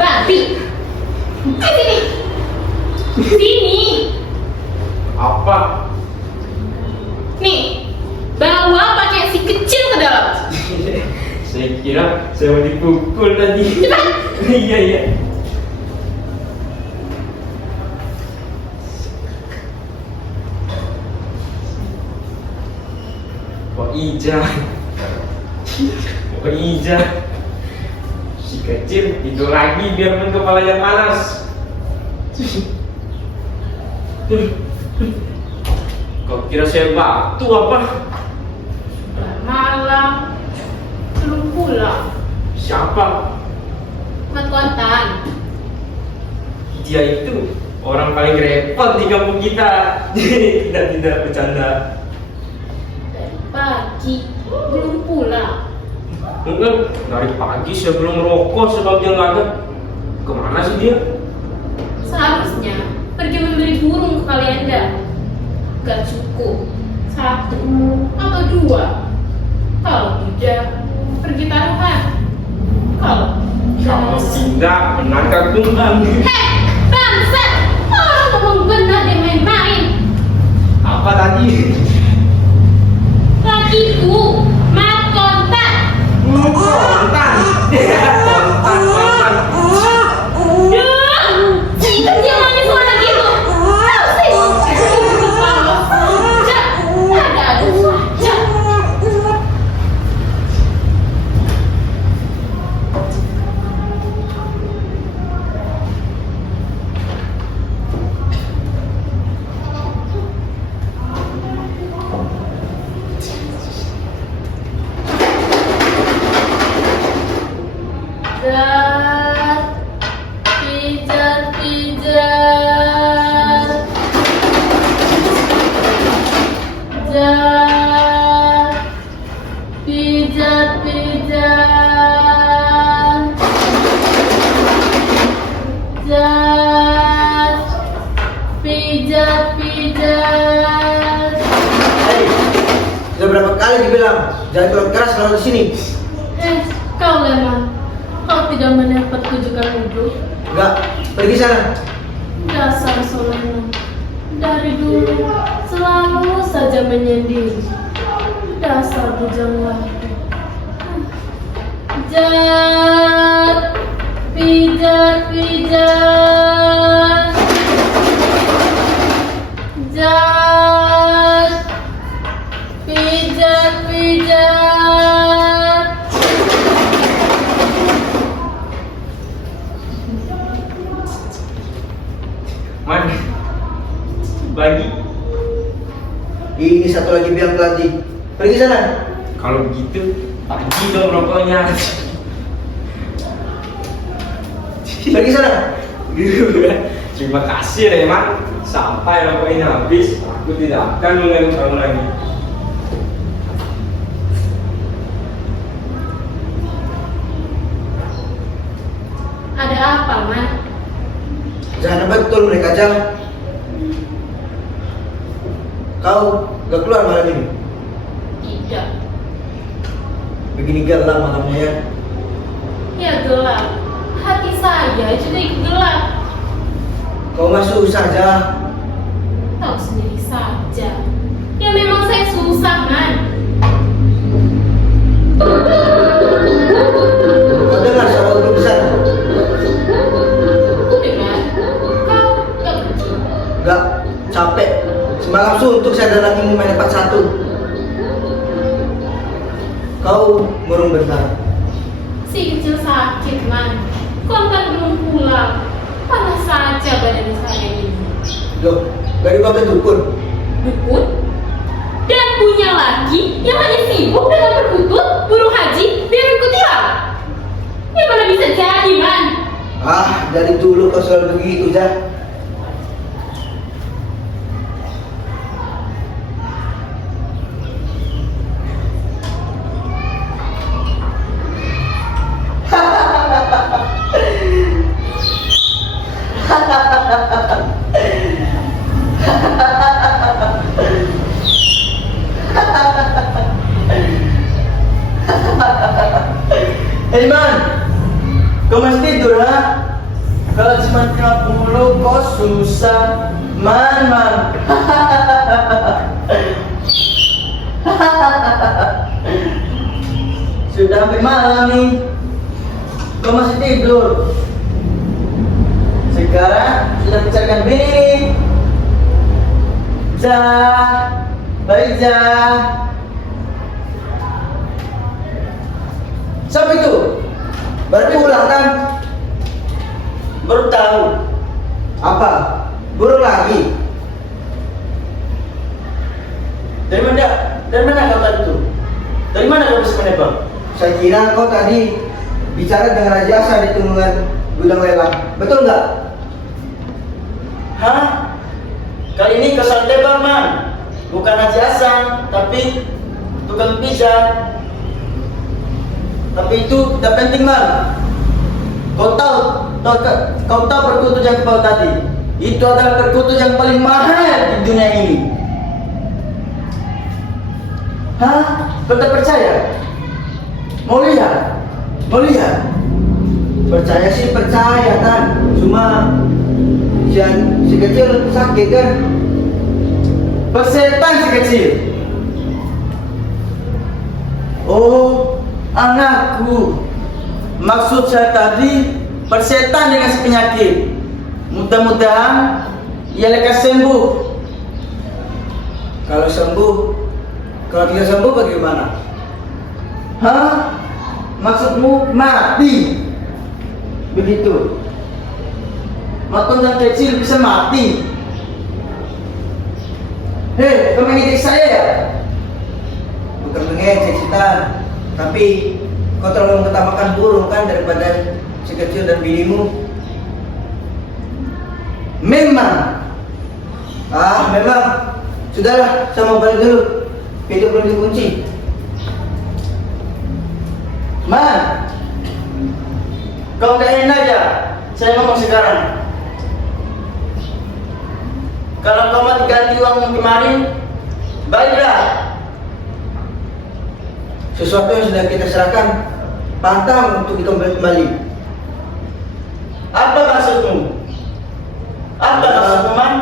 Babi, sini. Apa? Nih, bawa pakai si kecil ke dalam. Saya kira saya mau dipukul tadi. Cepat. Iya iya. Kok Ija? Kok Ija? Si kecil tidur lagi biar main kepalanya panas. Kau kira saya batu apa? Udah malam, belum pulang. Siapa? Mat Kontan. Dia itu orang paling repot di kampung kita. Tidak bercanda. Dari pagi, belum pulang. Enggak, dari pagi saya belum merokok sebab dia nggak ada. Kemana sih dia? Seharusnya pergi membeli burung ke Kalianda. Gak cukup 1 atau 2. Kalau tidak, pergi taruhan. Kalau Tidak menangkap kumbang. hei, bangsat! Orang ngomong benar dia main-main. Apa tadi? Lakiku, Mat Kontan. Kontan. Kontan. Itu dia manis suara gitu. Tahu sih. Kalau saja ada saja. Pijat. Sudah berapa kali dibilang jangan terlalu keras kalau di sini. Kau Leman, kau tidak mendapat kujukan wudhu. Enggak, pergi sana. Dasar Solomon, dari dulu selalu saja menyendiri. Dasar bujang lagi. Pijat, pijat. Jat, pijat. Mana? Bagi. Ini satu lagi bilang tadi. Pergi sana. Kalau begitu, bagi dong rokoknya. Pergi sana. Terima kasih Reman. Sampai rokoknya habis, aku tidak akan mengganggu kamu lagi. Ada apa, Man? Jangan betul mereka jam. Kau gak keluar malam ini. Tidak. Begini gelap malamnya ya. Ya gelap. Hati saya juga ikut gelap. Kau masuk saja. Tahu sendiri saja. Ya memang saya susah, Man. Kau dengar suara duduk di sana? Aku dengar. Kau gak pergi. Enggak, capek. Semalam suntuk saya dalam ingin main 41. Kau murung bentar. Si kecil sakit, Man. Kontan belum pulang. Panas saja badan saya ini. Loh, gak dibawa ke dukun. Dukun? Dan punya laki yang hanya sibuk dengan berkutut, burung haji, biar ikut hilang. Ya mana bisa jadi, Man? Ah, dari dulu kau selalu begitu, Jah. Hei Man, kau masih tidur ha? Kalau cuma 50 kau susah. Man. Sudah sampai malam nih, kau masih tidur. Sekarang sudah bicarakan bini. Jah, baik Jah. Siapa itu? Berarti ulang kan? Baru tahu. Apa? Burung lagi? Dari mana kau tadi itu? Dari mana kau bisa menebak? Saya kira kau tadi bicara dengan Raja Asa di Tunungan Gudang Lelang. Betul nggak? Hah? Kali ini kau salah tebak, Man. Bukan Raja Asa, tapi tukang pijat. Tapi itu tidak penting, Man. Kau tahu perkutut yang kau tadi? Itu adalah perkutut yang paling mahal di dunia ini. Hah? Kau tak percaya? Mau lihat? Percaya sih percaya, Tan. Cuma si kecil sakit kan? Persetan si kecil. Oh, anakku, maksud saya tadi persetan dengan si penyakit. Mudah-mudahan ia lekas sembuh. Kalau tidak sembuh bagaimana? Hah? Maksudmu mati? Begitu? Maton yang kecil bisa mati? Hei, kau mengejek saya ya? Bukan mengejek kita, tapi kau terlalu mengutamakan burung kan daripada si kecil dan binimu. Memang. Sudahlah, saya mau balik dulu. Pintu belum dikunci. Man, kau kayaknya aja. Saya ngomong sekarang. Kalau kau mau ganti uang kemarin, baiklah. Sesuatu yang sudah kita serahkan pantang untuk dikembali kembali. Apa maksudmu? Man?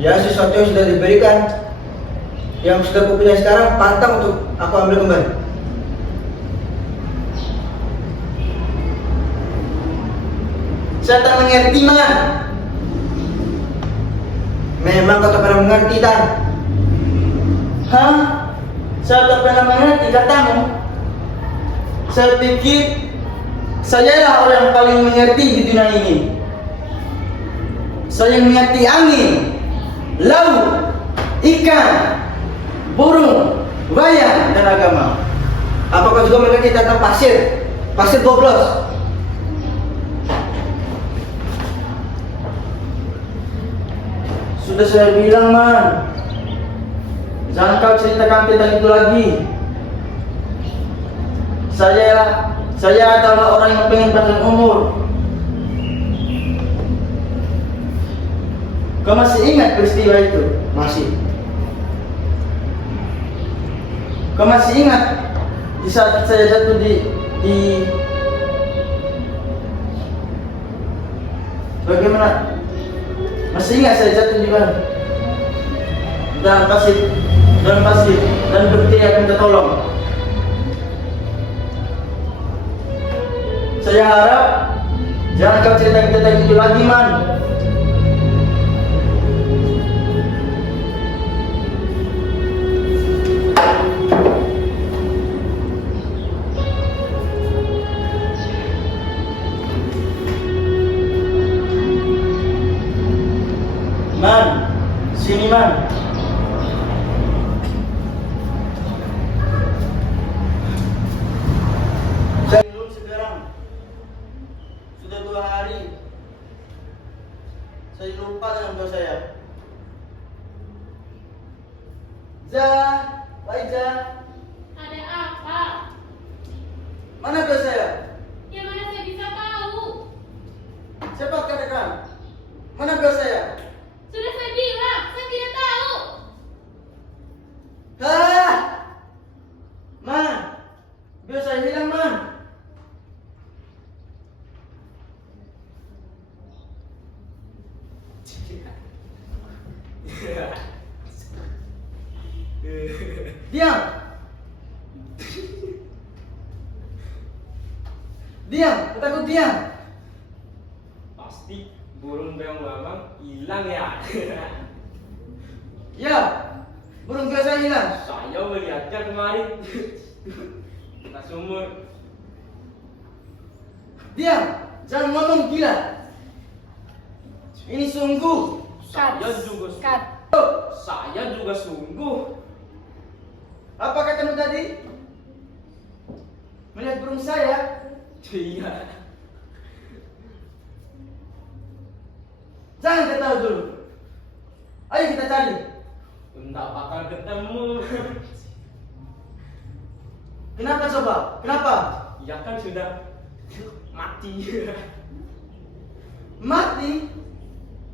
Ya, sesuatu yang sudah diberikan, yang sudah kupunya sekarang pantang untuk aku ambil kembali. Saya tak mengerti, Man. Memang kau tak pernah mengerti, Tan. Hah? Saya tak pernah mengerti katamu. Saya pikir sayalah orang yang paling mengerti di dunia ini. Saya yang mengerti angin, laut, ikan, burung, wayang, dan agama. Apa kau juga mengerti tentang pasir? Pasir goblos. Sudah saya bilang, Man, jangan kau ceritakan tentang itu lagi. Saya adalah orang yang pengen panjang umur. Kau masih ingat peristiwa itu? Masih. Kau masih ingat di saat saya jatuh di bagaimana? Masih ingat saya jatuh di mana? Dalam pasir dan berteriak minta tolong. Saya harap jangan kau cerita tentang itu lagi, Man. Man, sini, Man. Ja, baik Ja. Ada apa? Mana bel saya? Yang mana saya bisa tahu? Cepat katakan. Mana bel saya? Sudah saya bilang, saya tidak tahu. Hah? Man, bel saya hilang man. Diam. Diam, kataku diam. Pasti burung beong Bambang hilang ya. Ya, burung bel saya hilang. Saya melihatnya kemarin. Kita sumur. Diam, jangan ngomong gila. Ini sungguh. Saya juga sungguh. Apa katamu tadi? Melihat burung saya? Iya. Jangan ketawa dulu. Ayo kita cari. Enggak bakal ketemu. Kenapa coba? Kenapa? Ya kan sudah mati. Mati?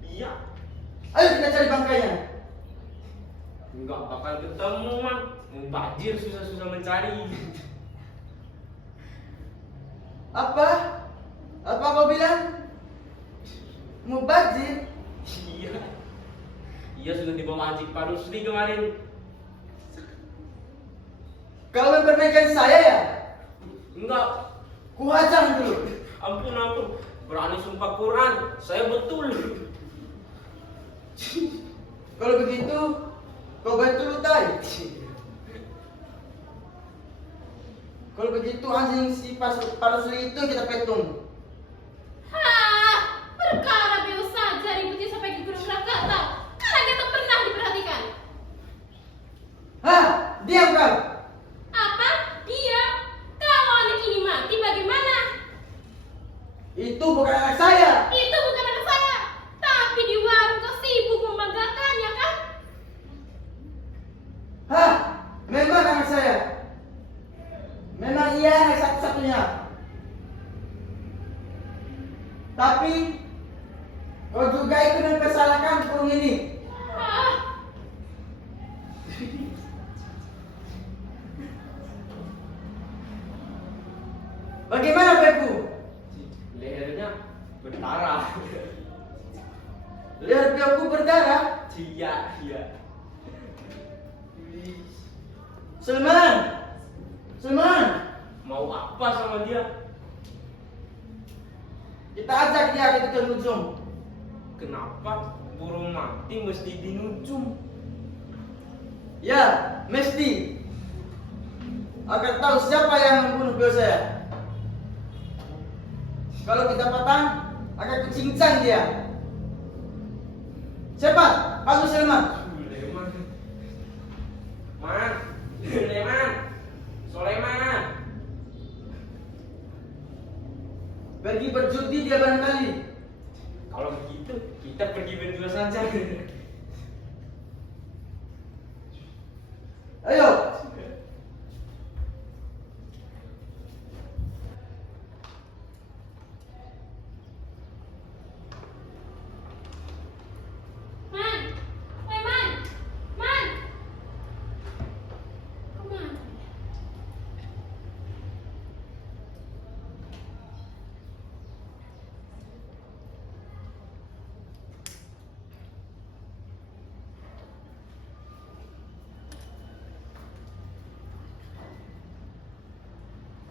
Iya. Ayo kita cari bangkainya. Enggak bakal ketemu, Mang. Mubazir susah-susah mencari. Apa? Apa kau bilang? Mubazir? Iya. Iya sudah dibawa Anjing Pak Rusli kemarin. Kau mempermainkan saya ya? Enggak. Kuhajam dulu. Ampun. Berani sumpah Quran. Saya betul. Kalau begitu, kau betul utai. Kalau begitu anjing si Parusli itu kita petung. Hah, perkara beo saja ributnya sampai ke Gunung Rakata. Kalian tak pernah diperhatikan. Hah? Diam kau. Apa? Dia? Kalau anak ini mati bagaimana? Itu bukan anak saya. Itu bukan anak saya. Tapi di warung kau sibuk membanggakannya kan? Hah? Memang anak saya. Memang ia anak satu-satunya. Tapi kau juga ikut mempersalahkan burung ini. Ah, Bagaimana Pepu? Lehernya berdarah. Leher Pepu berdarah. Iya. Sulman. Mau apa sama dia? Kita ajak dia ke tukang ujung. Kenapa burung mati mesti dinujum? Ya, mesti. Agar tahu siapa yang membunuh beliau saya. Kalau kita patang, akan kucincang dia. Cepat, panggil Sulman. Soleman. Pergi berjudi dia barangkali. Kalau begitu, kita pergi berdua saja. Ayo. Man, Man. Kemana?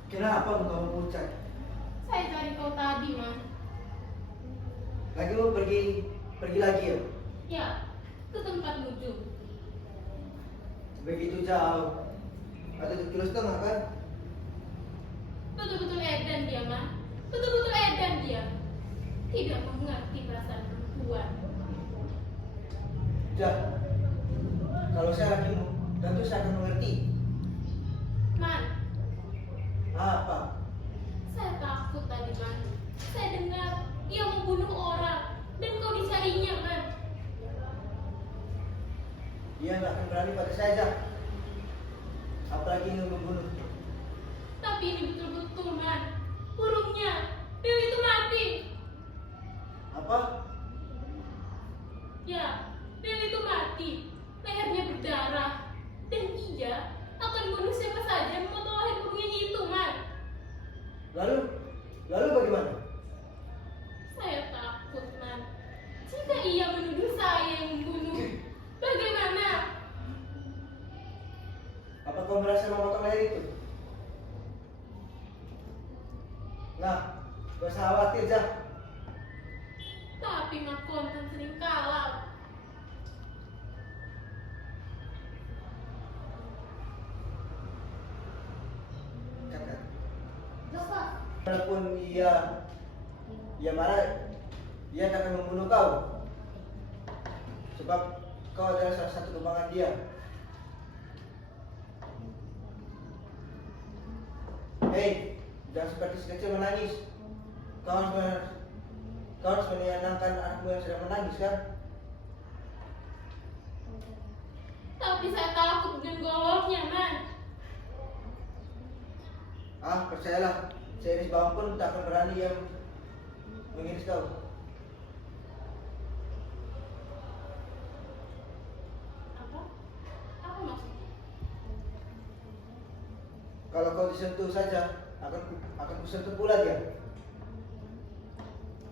Kenapa engkau pucat? Saya cari kau tadi, Man. Lagi mau pergi lagi ya? Ya, ke tempat nujum. Begitu jauh. Ada 2,5 kilo kan? Betul-betul edan dia, Man. Betul-betul edan dia. Tidak mengerti perasaan perempuan. Jak. Kalau saya lakimu, tentu saya akan mengerti. Man, Apa? saya takut tadi, Man. Saya dengar dia membunuh orang dan kau dicarinya, Man. Dia nggak akan berani pada saya, Jah. Apalagi ingin membunuh. Tapi ini betul-betul, Man. Burungnya, Bill itu mati. Apa? Ya, Bill itu mati. Lehernya berdarah. Dan dia akan bunuh siapa saja yang memotong leher burungnya itu, Man. Lalu bagaimana? Saya takut, Man. Jika ia menuduh saya yang membunuh, bagaimana? Apa kau merasa memotong leher itu? Nah, gak usah khawatir, Jah. Tapi Mak Kontan sering kalah. Kakak. Bapak. Walaupun ia marah, dia tak akan membunuh kau. Sebab kau adalah salah satu kebanggaan dia. Hei, jangan seperti si kecil menangis. Kau harus menyenangkan anakmu yang sedang menangis, kan? Tapi saya takut dengan goloknya, Man. Percayalah, seiris bawang pun tak akan berani yang mengiris kau. Apa? Apa maksudnya? Kalau kau disentuh saja, akan kusentuh pula dia.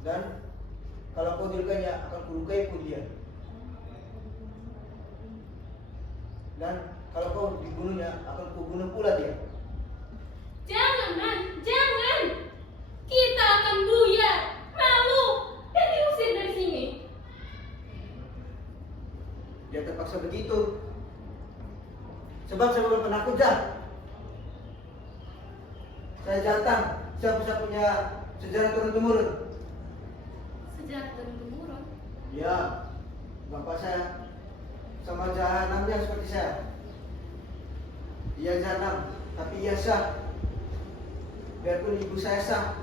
Dan kalau kau dilukainya, akan kulukai pun dia. Dan kalau kau dibunuhnya, akan kubunuh pula dia. Jangan, Man. Jangan. Kita akan buyar, malu, dan diusir dari sini. Dia terpaksa begitu. Sebab saya bukan penakut, Jah. Saya jantan, saya punya sejarah turun-temurun. Sejarah turun-temurun. Ya, bapak saya sama jahanamnya seperti saya. Dia jahanam, tapi ia sah. Biarpun ibu saya sah.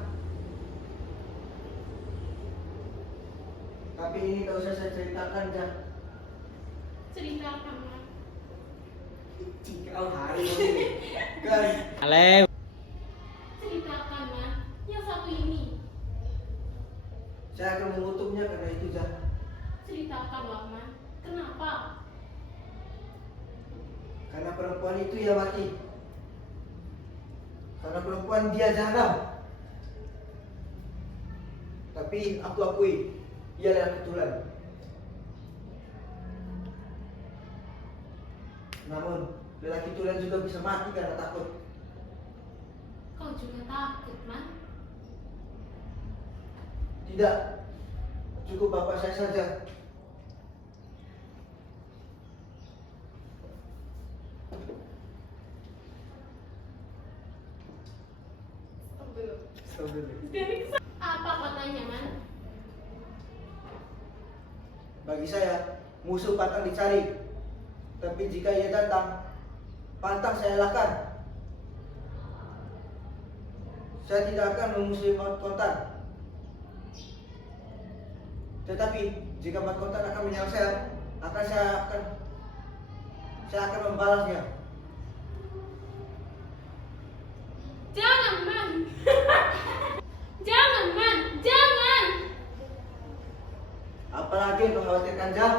Tapi ini tak usah saya ceritakan, Jah. Ceritakan, Man. Kau hari ini kan? Ceritakan, Man. Yang satu ini. Saya akan mengutuknya karena itu, Jah. Ceritakanlah, Man. Kenapa? Karena perempuan itu ia mati. Karena perempuan dia jahanam. Tapi aku akui, ia adalah kebetulan. Namun, lelaki tulen juga bisa mati karena takut. Kau juga takut, Man. Tidak, cukup bapak saya saja. Apa katanya, Man? Bagi saya, musuh pantang dicari. Tapi jika ia datang, pantang saya lakukan. Saya tidak akan memusuhi Mat Kontan. Tetapi jika Mat Kontan akan menyerang saya, saya akan membalasnya. Jangan, Man. Jangan, Man. Jangan. Apalagi yang mengkhawatirkan, Jah.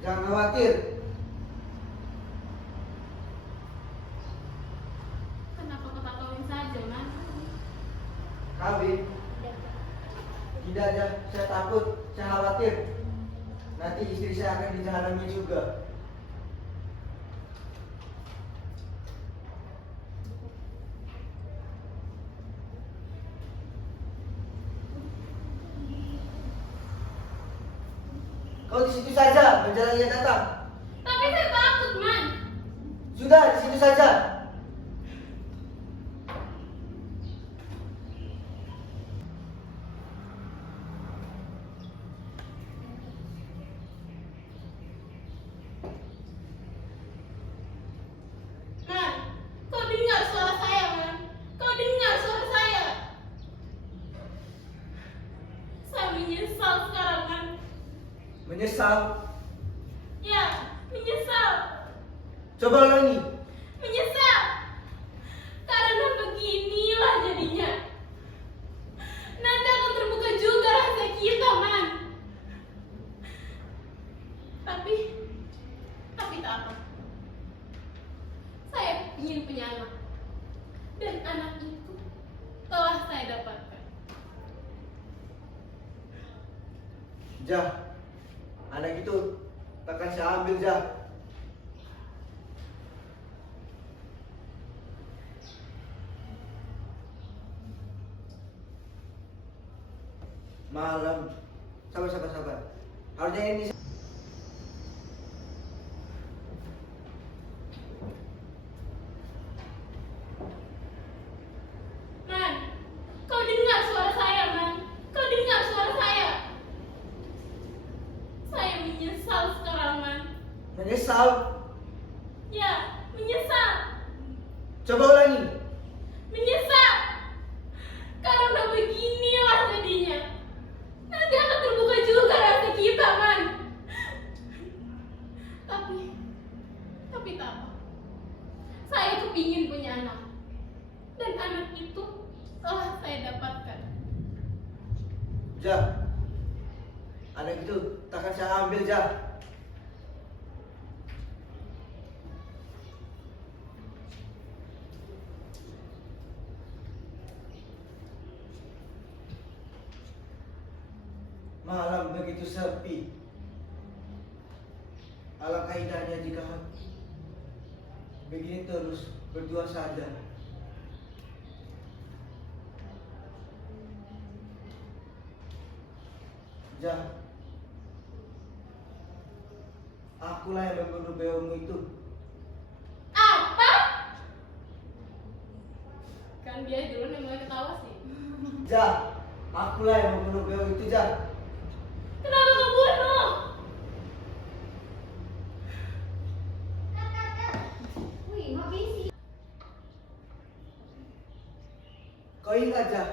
Jangan khawatir. Kenapa kau tak kawin saja, Man? Kawin? Tidak, Jah. Saya takut, saya khawatir. Nanti istri saya akan dijahanami juga. Kau di situ saja, menjalani yang datang. Tapi saya takut, Man. Sudah, di situ saja. Man, kau dengar suara saya, Man. Kau dengar suara saya. Saya menyesal sekarang, Man. Menyesal. Ya, Menyesal. Coba ulangi. Menyesal. Karena beginilah jadinya. Nanti akan terbuka juga rahasia kita, Man. Tapi tak apa. Saya ingin punya anak. Dan anak itu telah saya dapatkan. Jah, anak itu takkan saya ambil, Jah. Malam. Sabar. Harusnya ini. Man, kau dengar suara saya, Man. Kau dengar suara saya. Saya menyesal sekarang, Man. Menyesal. Ya, menyesal. Coba ulangi. Menyesal. Karena beginilah jadinya. Nanti akan terbuka juga rahasia kita, Man. Tapi tak apa. Saya kepingin punya anak. Dan anak itu telah saya dapatkan. Jah, anak itu takkan saya ambil, Jah. Malam begitu sepi. Alangkah indahnya jika begini terus berdua saja. Jah, akulah yang membunuh beomu itu. Apa? Kan dia dulu yang mulai ketawa sih. Jah, akulah yang membunuh beo itu, Jah. Kenapa kau bunuh? Wih, habis. Kau ingat, Jah,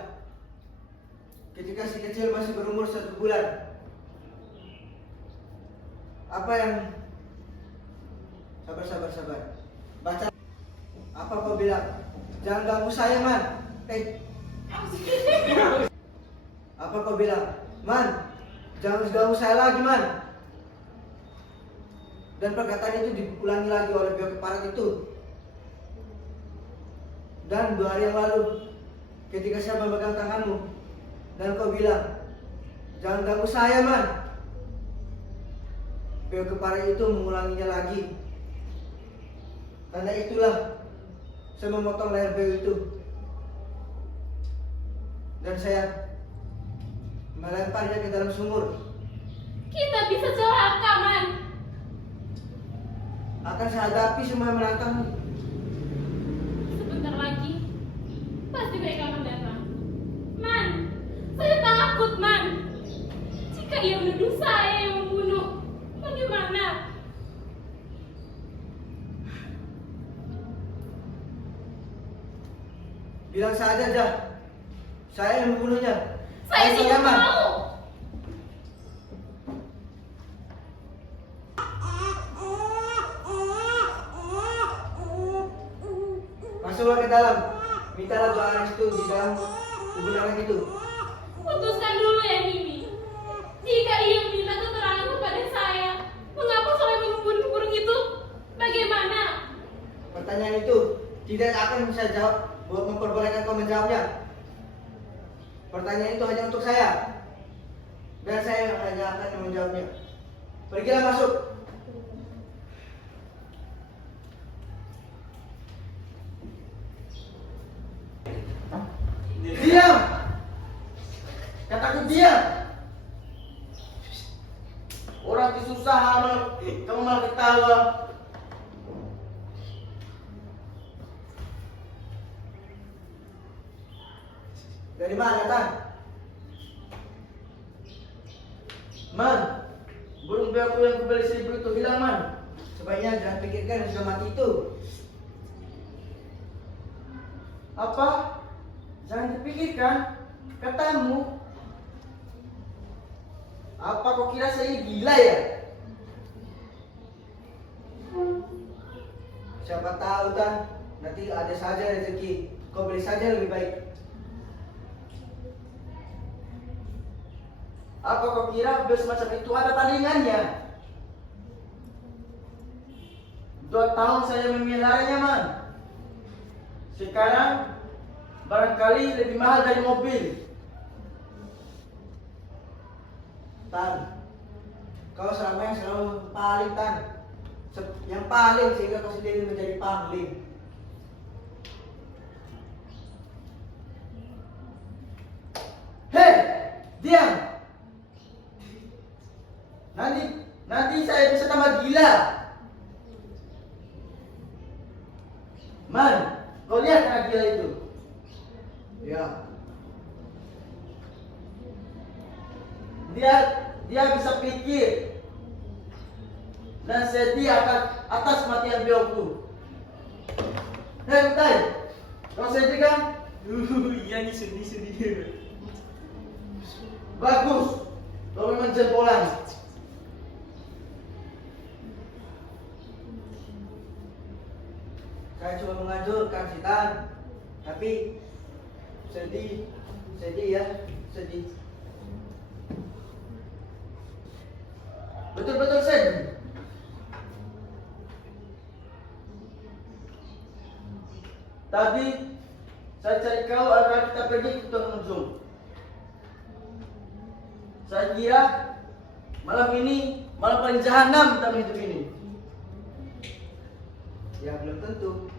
ketika si kecil masih berumur 1 bulan, apa yang sabar. Baca. Apa kau bilang? Jangan ganggu saya, Man. Apa kau bilang? Man, jangan ganggu saya lagi, Man. Dan perkataan itu diulangi lagi oleh pihak keparat itu. Dan 2 hari yang lalu, ketika saya memegang tanganmu, dan kau bilang, jangan ganggu saya, Man. Pihak keparat itu mengulanginya lagi. Karena itulah saya memotong leher beo itu. Dan saya melemparnya ke dalam sumur. Kita bisa celaka, Man. Akan saya hadapi semua yang menantangmu. Sebentar lagi pasti mereka akan datang. Man, saya takut, Man. Jika ia menuduh saya yang membunuh, bagaimana? Bilang saja, Jah. Saya yang membunuhnya. Saya tidak Man. mau. Masuklah ke dalam. Mintalah doa restu di dalam kubur anak itu. Putuskan dulu ya, Mimi. Jika ia meminta keterangan kepada saya, mengapa sampai membunuh burung itu? Bagaimana? Pertanyaan itu tidak akan bisa jawab. Memperbolehkan kau menjawabnya. Pertanyaan itu hanya untuk saya. Dan saya hanya akan menjawabnya. Pergilah masuk. Diam! Kataku diam! Orang susah kamu malah ketawa. Dari mana, Tan? Man, burung beoku yang kubeli 1000 itu hilang, Man. Sebaiknya jangan pikirkan yang sudah mati itu. Apa? Jangan dipikirkan. Katamu. Apa kau kira saya gila ya? Siapa tahu Tan, nanti ada saja rezeki. Kau beli saja lebih baik. Apa kau kira bel semacam itu ada tandingannya? 2 tahun saya memeliharanya, Man. Sekarang barangkali lebih mahal dari mobil. Tan, kau selama yang selalu paling Tan. Yang paling sehingga kau sendiri menjadi paling. Hei, diam. Nanti saya bisa tambah gila. Man, kau lihat anak gila itu? Ya. Dia bisa pikir dan sedih atas kematian beliauku. Hei, Tai, kau sedih kan? Iya nih sedih. Bagus, kau memang jempolan. Saya cuma menganjurkan si Tan, tapi sedih ya, sedih. Betul-betul sedih. Tadi saya cari kau agar kita pergi ke Tuan Ujung. Saya kira malam ini malam paling jahanam dalam hidup ini. Ya belum tentu.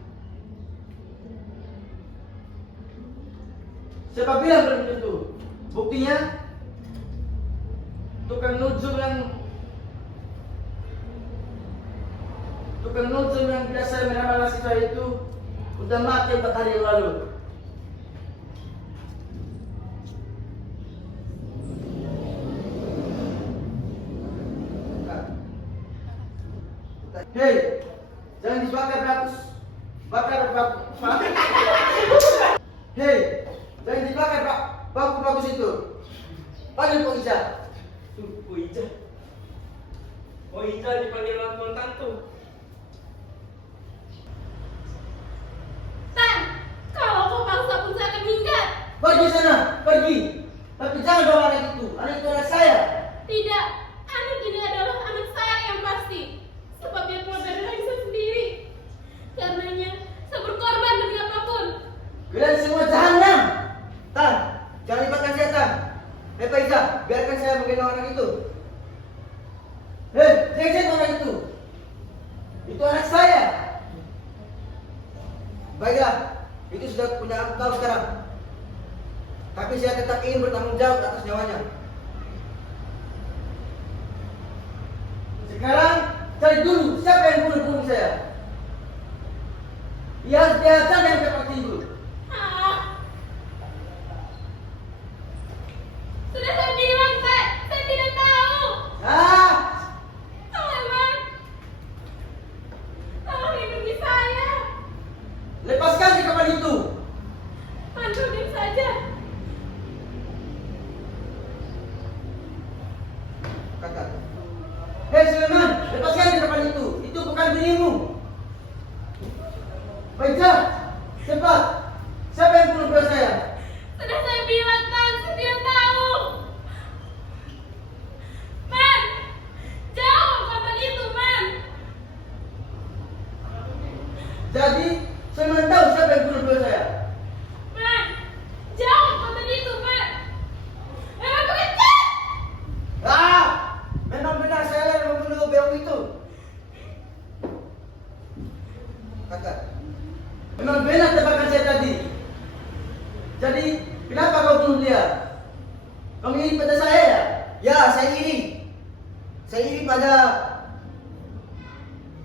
Siapa bilang belum tentu? Buktinya tukang nujum yang biasa meramah nasib saya itu udah mati 4 hari yang lalu. Hei, jangan dibakar bagus. Hei, jangan dibakar bagus itu. Panggil Pak Ija. Tuh, Ija. Oh Ija dipanggil Tuan Tantu. Tan, kalau kau paksa pun saya akan minggat. Pergi sana, pergi. Tapi jangan bawa anak itu. Anak itu anak saya. Tidak, anak ini adalah anak saya yang pasti. Sebab dia keluar dari rahim saya sendiri. Karenanya, saya berkorban demi apapun. Kalian semua jahanam. Tan, jangan libatkan saya, Tan. Hei Pak Ija, biarkan saya menggendong anak itu. Hei, jangan anak itu. Itu anak saya. Baiklah, itu sudah punya aku tahu sekarang. Tapi saya tetap ingin bertanggung jawab atas nyawanya. Sekarang cari dulu siapa yang bunuh saya. Ia harus dihajar yang seperti itu. Sudah saya bilang, Pak, saya tidak tahu. Tolong, tolong lindungi saya. Lepaskan si kapal itu. Mandu diam saja. Kata, hei Sulaiman, lepaskan si kapal itu. Itu bukan dirimu. Baiklah, cepat. Siapa yang bunuh beliau saya? Sudah saya bilang, Tan, saya tidak tahu. Man, jauh kapal itu, Man. Jadi, Sulaiman tahu siapa yang bunuh beliau saya. Man, jauh kapal itu, Man. Memang kecil. Memang benar saya yang membunuh beliau itu. Kakak, memang benar tebakan saya tadi. Jadi, kenapa kau bunuh dia? Kau iri pada saya ya? Ya, saya iri. Saya iri pada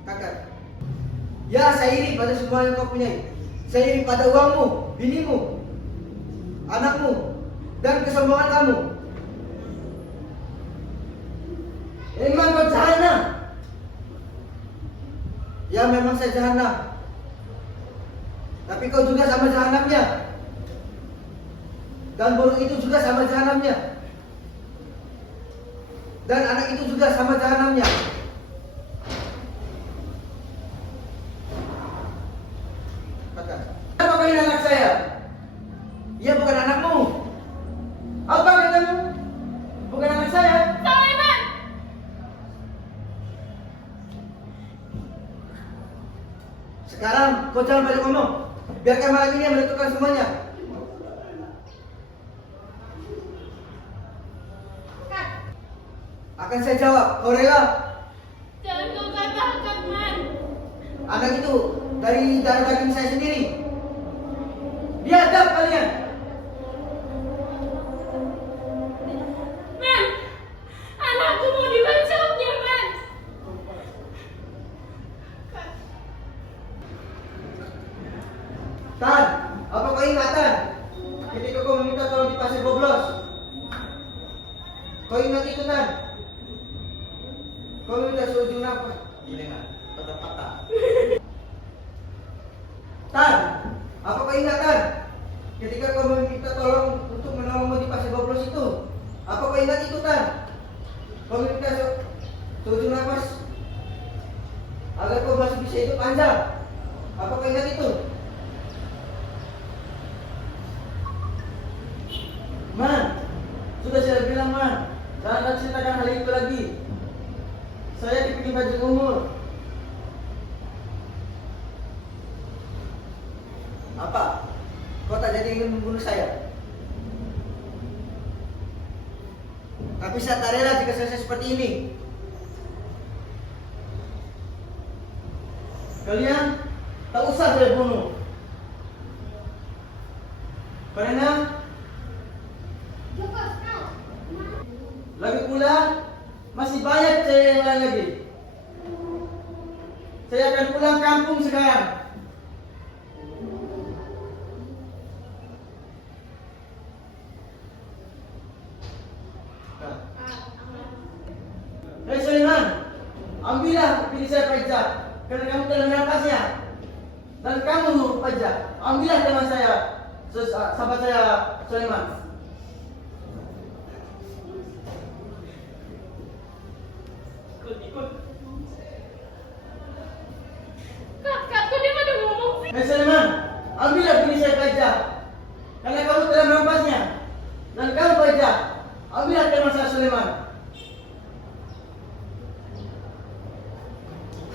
kakak. Ya, saya iri pada semua yang kau punyai. Saya iri pada uangmu, binimu, anakmu, dan kesombongan kamu. Memang kau jahanam. Ya, memang saya jahanam. Tapi kau juga sama jahanamnya. Dan burung itu juga sama jahanamnya. Dan anak itu juga sama jahanamnya. Sekarang kau jangan banyak ngomong. Biarkan malam ini yang menentukan semuanya. Akan saya jawab. Kau rela? Jangan kau katakan, Man. Anak itu dari darah daging saya sendiri. Biadab kalian. Man, anakku mau dibacoknya, Man. Tan, apa kau ingatan? Ketika kau meminta tolong di pasir Boblos. Kau ingat itu, Tan? Kau minta seujung nafas. Dengar, patah-patah. Tan, apa kau ingat, Tan? Ketika kau meminta tolong untuk menolongmu di pasir Boblos itu. Apa kau ingat itu, Tan? Kau minta seujung nafas agar kau masih bisa hidup panjang. Apa kau ingat itu? Man, sudah saya bilang, Man, jangan ceritakan hal itu lagi. Saya dibikin baju umur. Apa? Kau tak jadi ingin membunuh saya? Tapi saya tak rela jika saya seperti ini. Kalian tak usah saya bunuh. Karena lagi pula masih banyak saya yang lain lagi. Saya akan pulang kampung sekarang. Hei Sulaiman, ambillah pilih saya pajak, karena kamu telah merampasnya. Dan kamu pajak, ambillah teman saya, sahabat saya Sulaiman. Ikut. Kakak, kok dia pada ngomong sih? Hei Sulaiman, ambillah pilih saya pajak, karena kamu telah merampasnya. Dan kamu pajak, ambillah teman saya Sulaiman.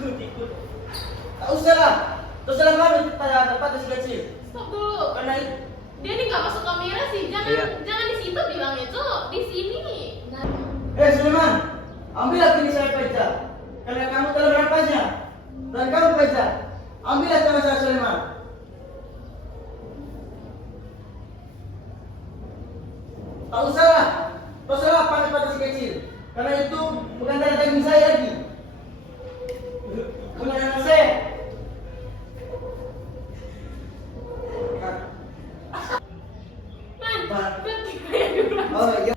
Ikut. Tak usahlah, terserah kamu tempat si kecil. Stop dulu. Karena Dia nih nggak masuk kamera sih. Jangan, Iya. jangan di situ bilangnya tuh, di sini. Hei Sulaiman, ambillah pilih saya pajak, karena kamu telah merampasnya. Dan kamu pajak, ambillah teman saya Sulaiman. Tak usahlah, terserah pada si kecil, karena itu bukan darah daging saya lagi. Bukan anak saya. Man, Man. berarti kayak bilang. Oh iya,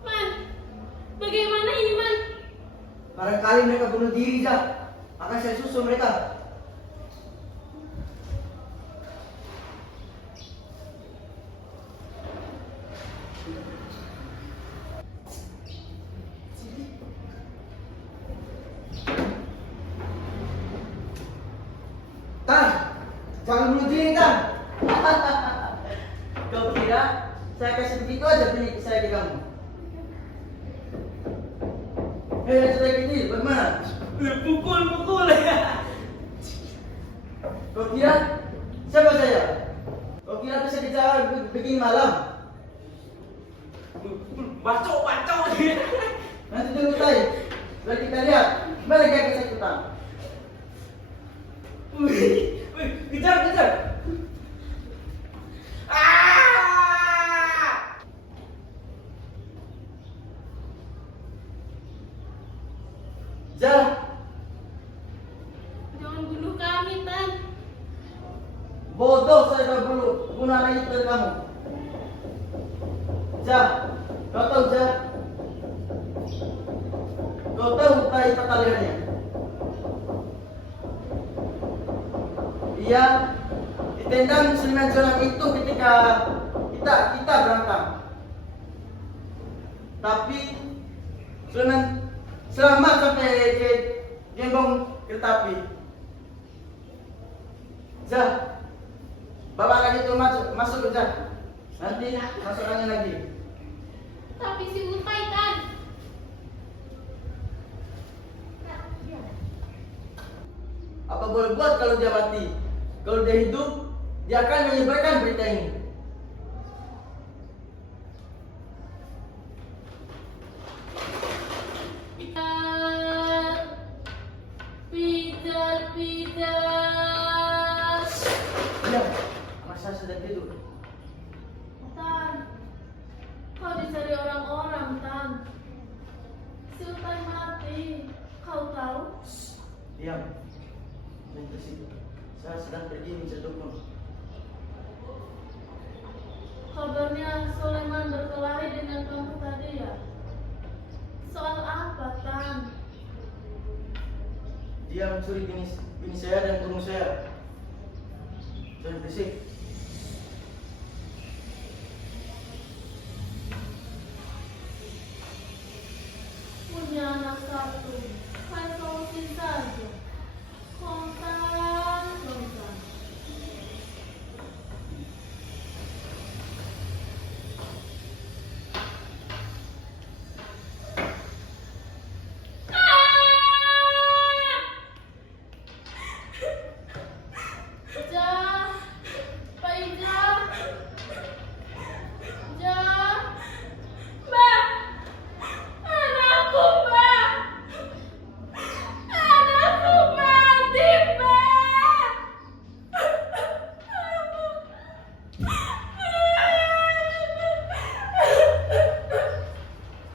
Man, bagaimana ini, Man? barangkali mereka bunuh diri, Jack. Akan saya susul mereka. Tan, jangan bunuh diri, Tan. Kau kira saya kasih begitu aja beli saya ke kamu? Hei, sudah kecil, bagaimana? Pukul. Kau kira siapa saya? Kau kira bisa bicara begini malam? Bacok. Nanti tunggu saya. Biar kita lihat mana gaya kesakitan. Kejar. Jah, Jangan bunuh kami, Tan. bodoh saya dah bunuh anak itu dari kamu. Jah, kau tahu Jah? Kau tahu tai pertaliannya? Iya, ditendang Sulaiman Jolang itu ketika kita berantem. Tapi Sulaiman selamat sampai ke gembong kereta api. Jah, bawa lagi itu masuk Jah. Nanti masuk angin lagi. Tapi si Utai, Tan. Apa boleh buat kalau dia mati? Kalau dia hidup, dia akan menyebarkan berita ini. Peter, Peter. Diam, masa sedang tidur. Tan, kau dicari orang-orang, Tan. Si Utai mati. Kau tahu? Diam. Jangan tersitu. Saya sedang pergi mencari dukun. Kabarnya Soleman berkelahi dengan kamu tadi ya? Soal apa, Tan? Dia mencuri bini saya dan burung saya. Jangan berisik.